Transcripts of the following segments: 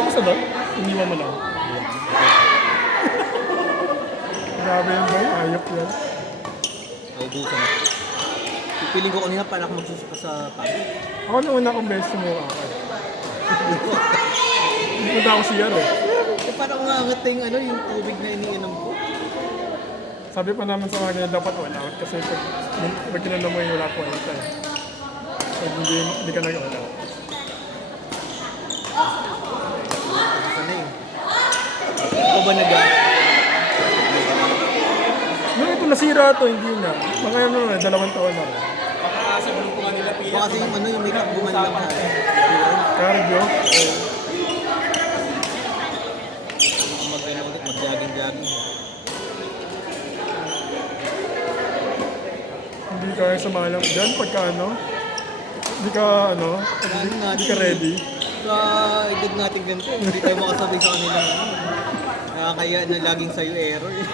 Basta ba? Iniwan mo lang. Grabe yan ba? Ayok yan. Naubusan na. Pipiling ko kanina para ako magsusuka sa pagod. Ako na una kong beses mo ako. Hindi punta ako siya eh. Eh parang umangat yung ano, yung tubig na iniinom ko. Sabi pa naman sa mga ganyan dapat all out kasi pag kinala mo yung wala po out eh. Pag hindi ka nag-all out. Ano yun? Ikaw ba nag- Nung ito nasira ito, hindi na. Mga ano na, 2 taon na. Baka kasi yung ano, yung makeup gumanlang sa akin. Cardio. Mag-ano ulit, mag-jogging-jogging. Hindi ka sumalang dyan pagka ano. Hindi ka ano, hindi ka ready. Sa edad natin ganito, hindi tayo makasabay sa kanila. Kaya na laging sa'yo error eh.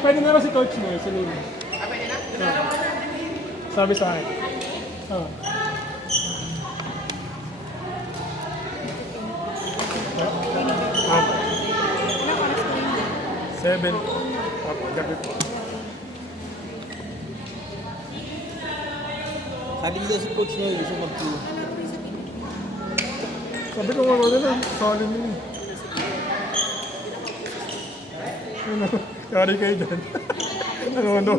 Pwede na ba si coach mo, si Lino? Pwede na? Sabi sa akin. Oh. Apo. 7 po. Apo, gabi po. Sabi nito si Coach Noy, gusto mag-2. Sabi ko ano na, solid yun eh. Ano, yari kayo dyan. Ano.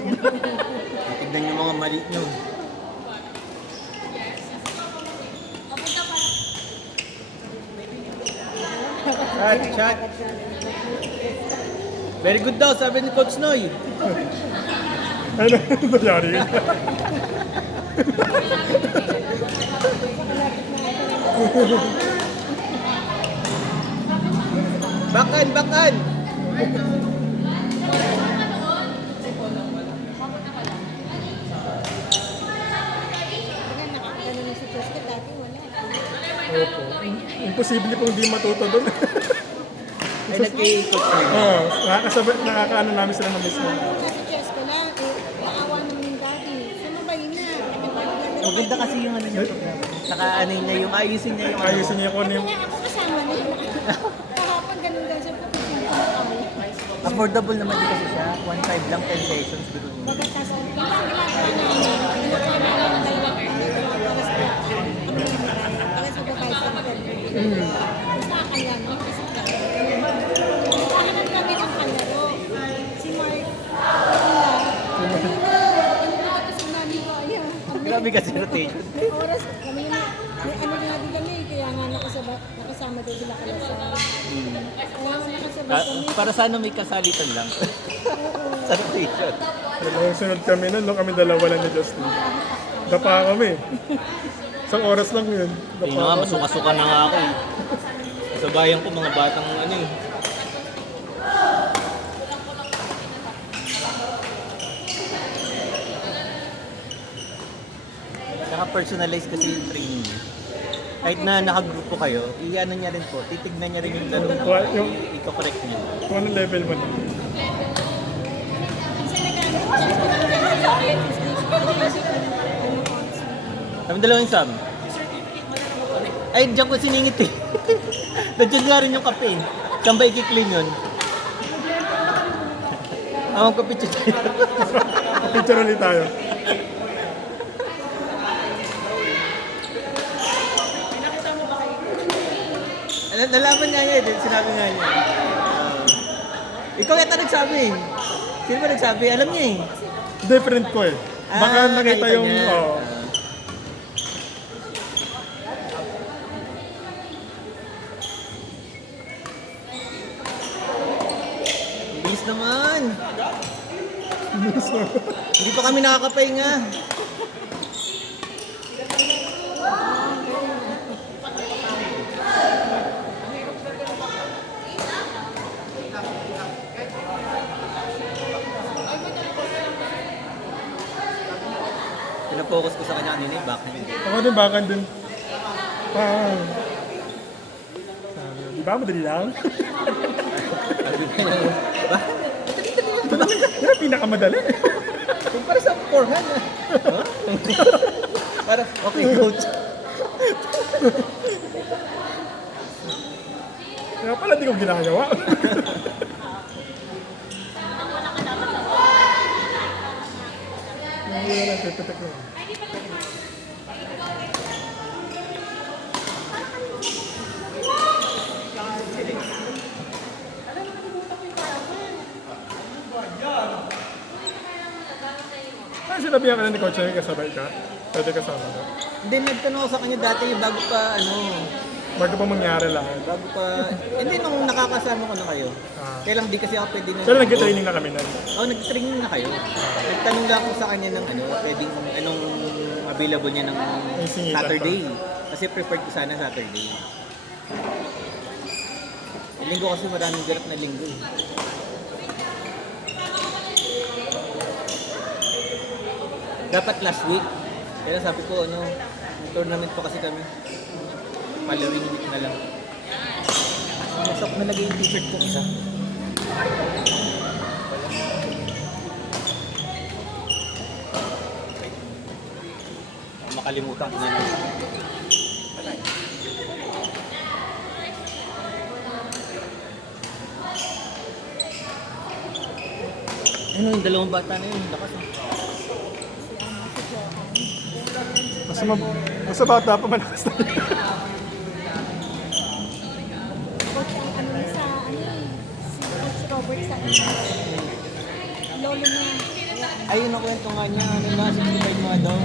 Tignan yung mga mali nyo. Chat. Very good daw, sabi ni Coach Noy. Ano, yari kayo. Bakan! Opo. Imposible pong di matuto doon. Ay, nagkay-Coach Noy. Nakakaano namin sila na mismo. Kasi chess ko lang, naawa naman yung daddy. So, Maganda kasi yung ano niya program. Saka ano niya, yung ayusin niya yung Ayusin niya kung ano yung... Kaya ako kasama na yun. Kahapon ganun daw siya. affordable naman din kasi siya. 1.5 lang, 10 sessions. Ganun. Pagkatapos, yung ginagawa namin, ginagawa namin dalawang para sa supervisor ko. Basta kanya, no? Kasi kahanan kami ng kalaro. Si Mark, kasi namin ko, ayaw. Grabe kasi rotation. May oras, kami yun, may ano nga din kami, kaya nga nakasama doon sila kalasan. Kaya nakasabay kami. Para sana may kasalitan lang. Sa rotation. Nung sunod kami nun, nung kami dalawa lang ni Justin. Dapa kami. Isang oras lang yun. Ayun nga, masuka-suka na nga ako eh. Sa bayan ko, mga batang ano eh. Saka personalized kasi yung training niya. Kahit na nakagrupo kayo, i-ano niya rin po, titignan niya rin yung laro mo, i-correct niya. Kung anong level mo na. Kami dalawang Sam. Ay, diyan ko siningit eh. Nandiyan nga rin yung kape eh. Saan ba i-clean yun? Awang ko picture tayo. Picture ulit tayo. Nalaman nga niya eh, sinabi nga niya. Ikaw yata nagsabi eh. Sino ba nagsabi? Alam niya eh. Different ko eh. Baka nakita yung... niya. Oh, Bilis naman. Hindi pa kami nakakapahinga. Pinapokus ko sa kanya kanina yung backhand. ako din bakan din. Ah. Sabi, di ba madali lang? Yan, pinakamadali. Kung para sa forehand ah. Huh? Para, okay coach. Kaya pala di ko ginagawa. Hindi lang, tututok lang. Ay, sinabihan ka na ni Coach na kasabay ka? Pwede kasama ka? Hindi, nagtanong ako sa kanya dati bago pa ano, Bago pa mangyari lahat. bago pa, hindi nung nakakasama ko na kayo. Ah. Kaya lang di kasi ako pwede na. Pero nag-training na kami nun. Oo, nag-training na kayo. Nagtanong lang ako sa kanya ng ano, pwedeng anong available niya ng May singitan Saturday. Kasi preferred ko sana Saturday. Linggo kasi maraming ganap na linggo eh. Dapat last week. Kaya sabi ko ano, may tournament pa kasi kami. Following week na lang. Nasok na lagay yung t-shirt ko isa. Makalimutan ko na lang. Ano yung dalawang bata na yun? Lakas ah. Basta bata pa malakas na. Coach, ang ano niya sa, ano eh, si Coach Robert sa lolo niya. Ayun ang kwento nga niya, ano na, 65 nga daw.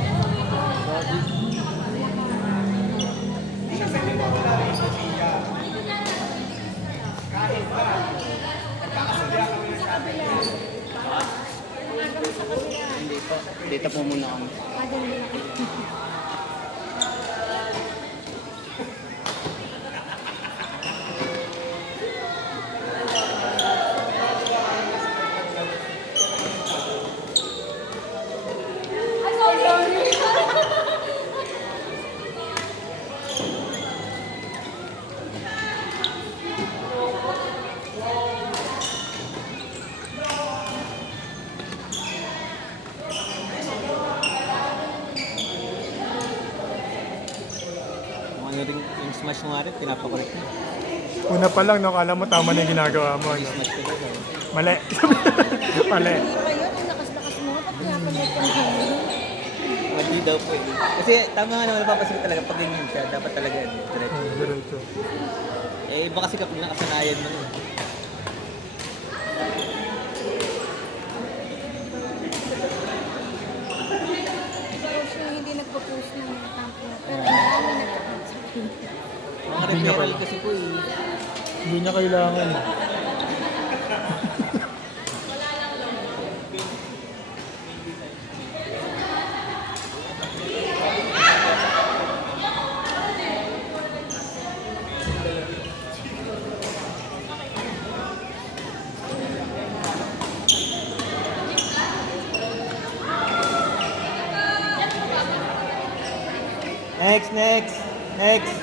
Grabe. Hindi pa. Data po muna kami. Ganun lang. yung smash mo nga rin, pinapakulit mo. Una pa lang, no, kala mo tama na yung ginagawa mo. No? Smash ko rin. Mali. Mali. Hindi pa yun, ang lakas-lakas mo. Ba't pinapalit ka na? Mali daw po. Kasi tama nga naman, napapansin ko talaga pag ganyan siya, dapat talaga diretso. Diretso. Eh, iba kasi kapag nakasanayan mo. Tapos yung hindi nagpo-post ng mga tampo. Pero ang dami nagpo-post. Mga Hindi niya referral pa- kasi po eh. Hindi niya kailangan. Next, next, next.